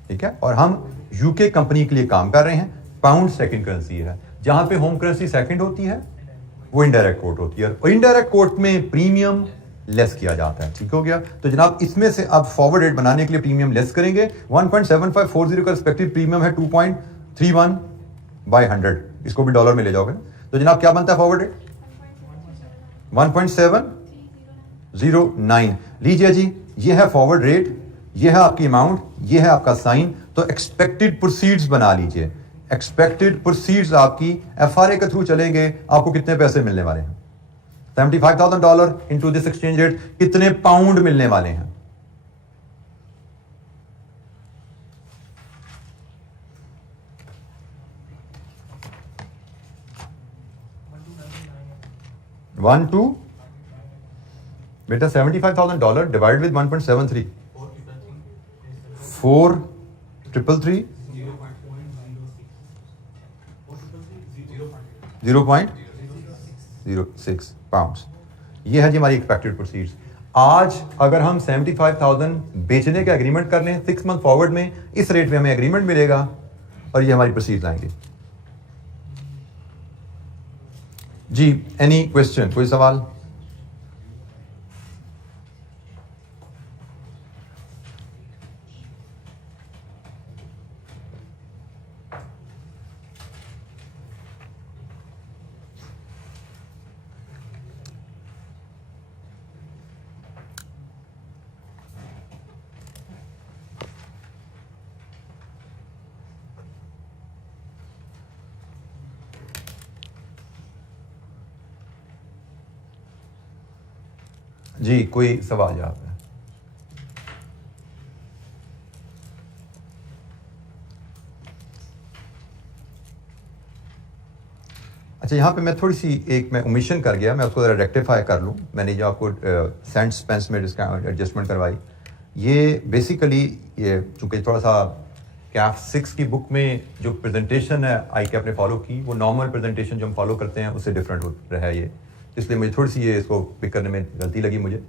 ठीक है, और हम यूके कंपनी के लिए काम कर रहे हैं। पाउंड सेकंड करेंसी है, जहां पे होम करेंसी सेकंड होती है वो इनडायरेक्ट कोट होती है, और इनडायरेक्ट कोट में प्रीमियम लेस किया जाता है, ठीक हो गया। तो जनाब इसमें से अब फॉरवर्ड रेट बनाने के लिए प्रीमियम लेस करेंगे। 1.7540 का रिस्पेक्टिव प्रीमियम है 2.31/100, इसको भी डॉलर में ले जाओगे। तो जनाब क्या बनता है फॉरवर्ड रेट 1.709 लीजिए जी। ये है फॉरवर्ड रेट, ये है आपकी अमाउंट, ये है आपका साइन। तो एक्सपेक्टेड प्रोसीड्स बना लीजिए। एक्सपेक्टेड प्रोसीड्स आपकी एफआरए के थ्रू चलेंगे, आपको कितने पैसे मिलने वाले हैं। $75,000 इनटू दिस एक्सचेंज रेट, कितने पाउंड मिलने वाले हैं। बेटा $75,000 डिवाइड विद 1.73 4,333 0.06 पाउंड्स। ये है जी हमारी एक्सपेक्टेड प्रोसीड्स। आज अगर हम 75,000 बेचने का एग्रीमेंट कर लें 6 मंथ फॉरवर्ड में, इस रेट में हमें एग्रीमेंट मिलेगा और ये हमारी प्रोसीड्स आएंगे जी। एनी क्वेश्चन, कोई सवाल। जी कोई सवाल यहाँ पे। अच्छा यहाँ पे मैं थोड़ी सी मैं ओमिशन कर गया, मैं उसको ज़रा रेक्टिफाई कर लूँ। मैंने जो आपको सेंट्स पेंस में डिस्काउंट एडजस्टमेंट करवाई, ये बेसिकली ये चूँकि थोड़ा सा कैफ 6 की बुक में जो प्रेजेंटेशन है आई कैप ने फॉलो की, वो नॉर्मल प्रेजेंटेशन जो हम फॉलो करते हैं उससे डिफरेंट हो रहा है ये, इसलिए मुझे थोड़ी सी ये इसको पिक करने में गलती लगी मुझे।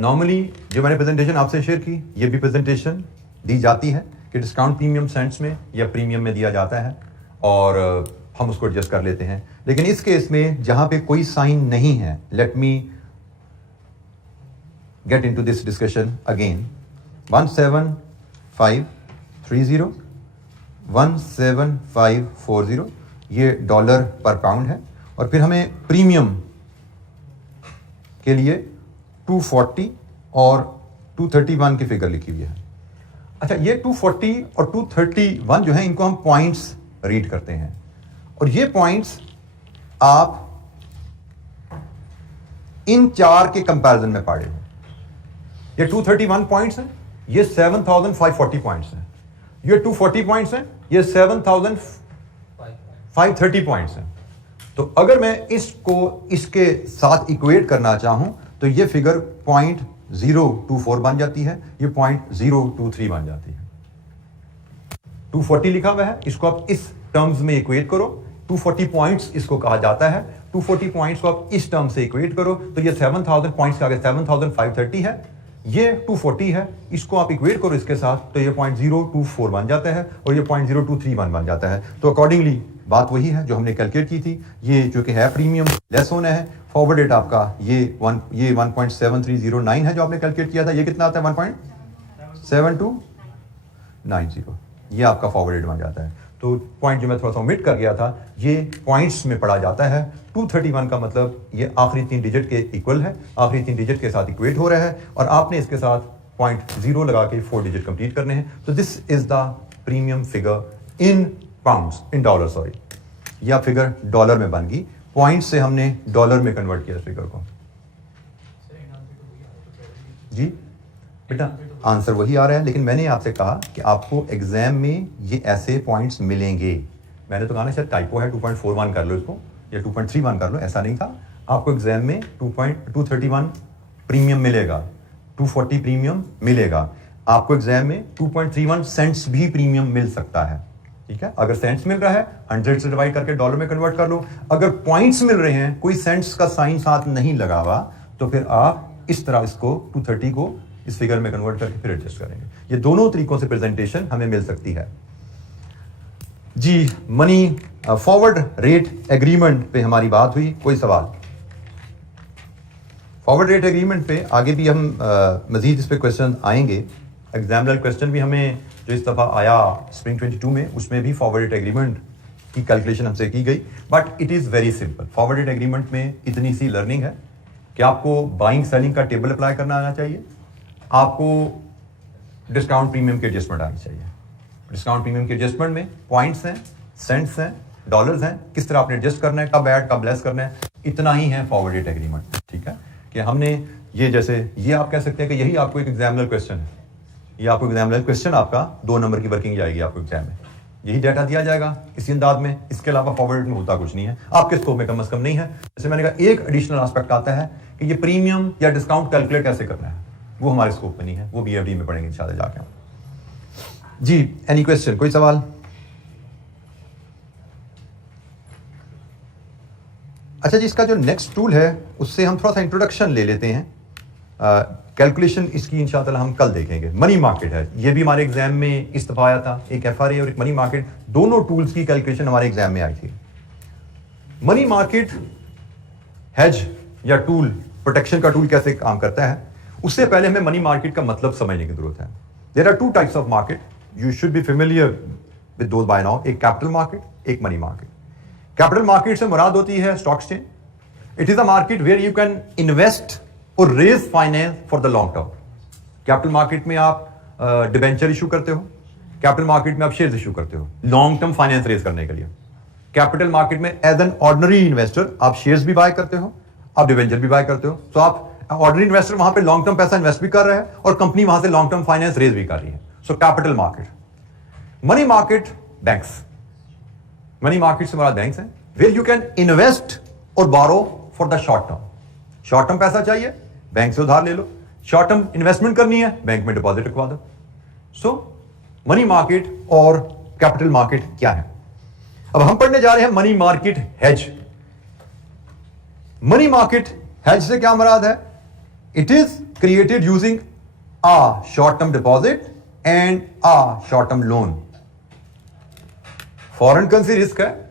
नॉर्मली जो मैंने प्रेजेंटेशन आपसे शेयर की, ये भी प्रेजेंटेशन दी जाती है कि डिस्काउंट प्रीमियम सेंट्स में या प्रीमियम में दिया जाता है और हम उसको एडजस्ट कर लेते हैं। लेकिन इस केस में जहाँ पे कोई साइन नहीं है, let me get into this discussion again. 17530, 17540 ये डॉलर पर पाउंड है, और फिर हमें प्रीमियम के लिए 240 और 231 की फिगर लिखी हुई है। अच्छा, ये 240 और 231 जो है इनको हम पॉइंट्स रीड करते हैं, और ये पॉइंट्स आप इन चार के कंपैरिजन में पढ़े हो। ये 231 पॉइंट्स हैं, ये 7540 पॉइंट्स हैं, ये 240 पॉइंट्स हैं, ये 7530 पॉइंट्स हैं। तो अगर मैं इसको इसके साथ इक्वेट करना चाहूं तो ये फिगर 0.024 बन जाती है, ये 0.023 बन जाती है। 240 लिखा हुआ है, इसको आप इस टर्म्स में इक्वेट करो, 240 पॉइंट्स इसको कहा जाता है। 240 पॉइंट्स को आप इस टर्म से इक्वेट करो तो ये 7000 पॉइंट्स के आगे 7530 है, ये 240 है, इसको आप इक्वेट करो इसके साथ तो ये 0.024 बन जाता है, और ये 0.0231 बन जाता है। तो अकॉर्डिंगली बात वही है जो हमने कैलकुलेट की थी। ये जो कि है प्रीमियम लेस होना है, फॉरवर्ड रेट आपका ये 1.7309 है जो आपने कैलकुलेट किया था, ये कितना आता है 1.7290, ये आपका फॉरवर्ड रेट बन जाता है। तो पॉइंट जो मैं थोड़ा सा ओमिट कर गया था, ये पॉइंट्स में पढ़ा जाता है। 231 का मतलब ये आखिरी 3 डिजिट के इक्वल है, आखिरी 3 डिजिट के साथ इक्वेट हो रहा है, और आपने इसके साथ 0.0 लगा के 4 डिजिट कंप्लीट करने हैं। तो this is the premium figure in pounds, in dollar, sorry, यह फिगर डॉलर में बन गई। पॉइंट से हमने डॉलर में कन्वर्ट किया फिगर को। जी बेटा, आंसर वही आ रहा है, लेकिन मैंने आपसे कहा कि आपको एग्जाम में ये ऐसे पॉइंट्स मिलेंगे। मैंने तो कहा ना शायद टाइपो है, 2.41 कर लो इसको या 2.31 कर लो, ऐसा नहीं था। आपको एग्जाम में 231 प्रीमियम मिलेगा, 240 प्रीमियम मिलेगा, आपको एग्जाम में 2.31 सेंट्स भी प्रीमियम मिल सकता है। ठीक है, अगर सेंट्स मिल रहा है 100 से डिवाइड करके डॉलर में कन्वर्ट कर लो। अगर पॉइंट्स मिल रहे हैं, कोई सेंट्स का साइन साथ नहीं लगा हुआ, तो फिर आप इस तरह इसको 230 को इस फिगर में कन्वर्ट करके फिर एडजस्ट करेंगे। ये दोनों तरीकों से प्रेजेंटेशन हमें मिल सकती है। जी, मनी फॉरवर्ड रेट एग्रीमेंट पे हमारी बात हुई, कोई सवाल? फॉरवर्ड रेट एग्रीमेंट पे आगे भी हम मजीद इस पे क्वेश्चन आएंगे। एग्जामिनर क्वेश्चन भी हमें जो इस दफ़ा आया स्प्रिंग 22 में, उसमें भी फॉरवर्ड रेट एग्रीमेंट की कैलकुलेशन हमसे की गई, but it is very simple. Forward rate agreement में इतनी सी लर्निंग है कि आपको बाइंग सेलिंग का टेबल अप्लाई करना आना चाहिए, आपको डिस्काउंट प्रीमियम की एडजस्टमेंट आनी चाहिए। डिस्काउंट प्रीमियम की एडजस्टमेंट में पॉइंट्स हैं, सेंट्स हैं, डॉलर्स हैं, किस तरह आपने एडजस्ट करना है, कब ऐड कब लेस करना है, इतना ही है फॉरवर्ड रेट एग्रीमेंट। ठीक है, कि हमने ये जैसे ये आप कह सकते हैं कि यही आपको एक एग्जामिनर क्वेश्चन है, ये आपको एग्जामिनर क्वेश्चन आपका 2 नंबर की वर्किंग जाएगी आपको एग्जाम में, यही डाटा दिया जाएगा इसी अंदाज में, इसके अलावा फॉरवर्ड में होता कुछ नहीं है, आपके स्कोप में कम से कम नहीं है। जैसे मैंने कहा एक एडिशनल एस्पेक्ट आता है कि ये प्रीमियम या डिस्काउंट कैलकुलेट कैसे करना है, वो हमारे स्कोप में नहीं है, वो BFD में पढ़ेंगे इंशाल्लाह जाके। जी, एनी क्वेश्चन, कोई सवाल? अच्छा जी, इसका जो नेक्स्ट टूल है उससे हम थोड़ा सा इंट्रोडक्शन ले लेते हैं। कैलकुलेशन इसकी इंशाल्लाह हम कल देखेंगे। मनी मार्केट है, ये भी हमारे एग्जाम में इस दफा आया था, एक FRA और एक मनी मार्केट, दोनों टूल्स की कैलकुलेशन हमारे एग्जाम में आई थी। मनी मार्केट हेज या टूल, प्रोटेक्शन का टूल कैसे काम करता है, उससे पहले हमें मनी मार्केट का मतलब समझने की जरूरत है। There are 2 types of market, you should be familiar with those by now. एक कैपिटल मार्केट, एक मनी मार्केट। कैपिटल मार्केट से मुराद होती है stock exchange. It is a market where you can invest और raise finance for the long term. Capital market में आप डिबेंचर इशू करते हो, कैपिटल मार्केट में आप शेयर्स इशू करते हो लॉन्ग टर्म फाइनेंस रेज करने के लिए। कैपिटल मार्केट में एज एन ऑर्डिनरी इन्वेस्टर आप शेयर्स भी बाय करते हो, आप डिबेंचर भी बाय करते हो। तो आप ऑर्डिनरी इन्वेस्टर वहां पे लॉन्ग टर्म पैसा इन्वेस्ट भी कर रहा है और कंपनी वहां से लॉन्ग टर्म फाइनेंस रेज भी कर रही है। So capital market. Money market, banks. Money market से हमारा बैंक्स है वेयर यू कैन इन्वेस्ट और borrow for the short term. Short term पैसा चाहिए, बैंक से उधार ले लो। शॉर्ट टर्म इन्वेस्टमेंट करनी है, बैंक में डिपॉजिट रखवा दो। सो मनी मार्केट और कैपिटल मार्केट क्या है? अब हम पढ़ने जा रहे हैं money market hedge. Money market hedge से क्या मुराद है? It is created using a short-term deposit and a short-term loan. Foreign currency risk है,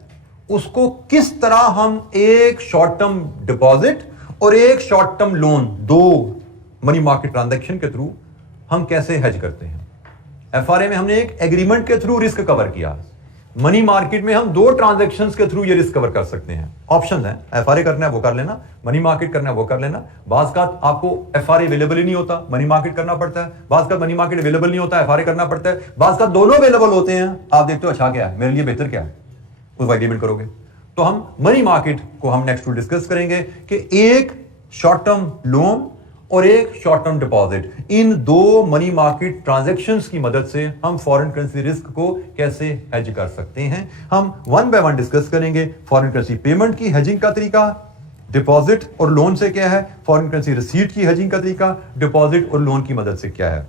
उसको किस तरह हम एक शॉर्ट टर्म डिपॉजिट और एक शॉर्ट टर्म लोन, दो मनी मार्केट ट्रांजैक्शन के थ्रू हम कैसे हेज करते हैं। एफआरए में हमने एक एग्रीमेंट के थ्रू रिस्क कवर किया, मनी मार्केट में हम 2 ट्रांजैक्शंस के थ्रू ये रिस्क कवर कर सकते हैं। ऑप्शन है, एफआरए करना है वो कर लेना, मनी मार्केट करना है वो कर लेना। बाज़ का आपको एफआरए अवेलेबल ही नहीं होता, मनी मार्केट करना पड़ता है। बाज़ का मनी मार्केट अवेलेबल नहीं होता, एफआरए करना पड़ता है। बाज़ का दोनों अवेलेबल होते हैं, आप देखते हो अच्छा क्या है, मेरे लिए बेहतर क्या है, उस एग्रीमेंट करोगे। तो हम मनी मार्केट को हम नेक्स्ट डिस्कस करेंगे कि एक शॉर्ट टर्म लोन और एक शॉर्ट टर्म डिपॉजिट, इन 2 मनी मार्केट ट्रांजैक्शंस की मदद से हम फॉरेन करेंसी रिस्क को कैसे हेज कर सकते हैं। हम 1 बाय 1 डिस्कस करेंगे। फॉरेन करेंसी पेमेंट की हेजिंग का तरीका, डिपॉजिट और लोन से क्या है, फॉरेन करेंसी रिसीट की हेजिंग का तरीका, डिपॉजिट और लोन की मदद से क्या है।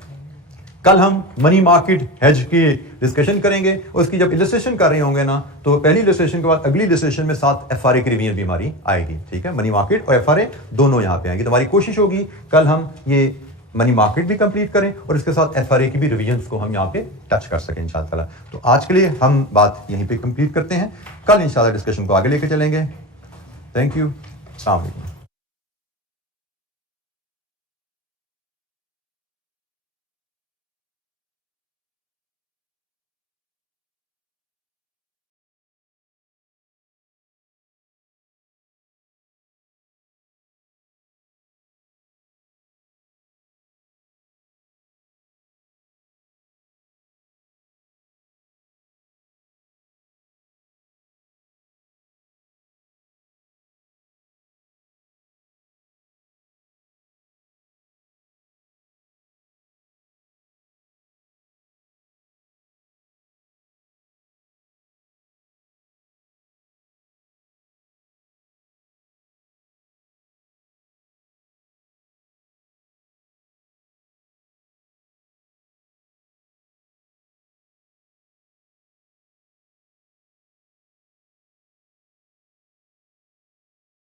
कल हम मनी मार्केट हेज की डिस्कशन करेंगे, उसकी जब इलस्ट्रेशन कर रहे होंगे ना, तो पहली इलस्ट्रेशन के बाद अगली इलस्ट्रेशन में 7 एफआरए की रिवीजन भी हमारी आएगी। ठीक है, मनी मार्केट और एफआरए दोनों यहां पे आएंगे। तो हमारी कोशिश होगी कल हम ये मनी मार्केट भी कंप्लीट करें और इसके साथ एफआरए की भी रिवीजन्स को हम यहाँ पे टच कर सकें इंशाअल्लाह। तो आज के लिए हम बात यहीं पे कंप्लीट करते हैं, कल इंशाअल्लाह डिस्कशन को आगे लेके चलेंगे। थैंक यू, अस्सलाम वालेकुम।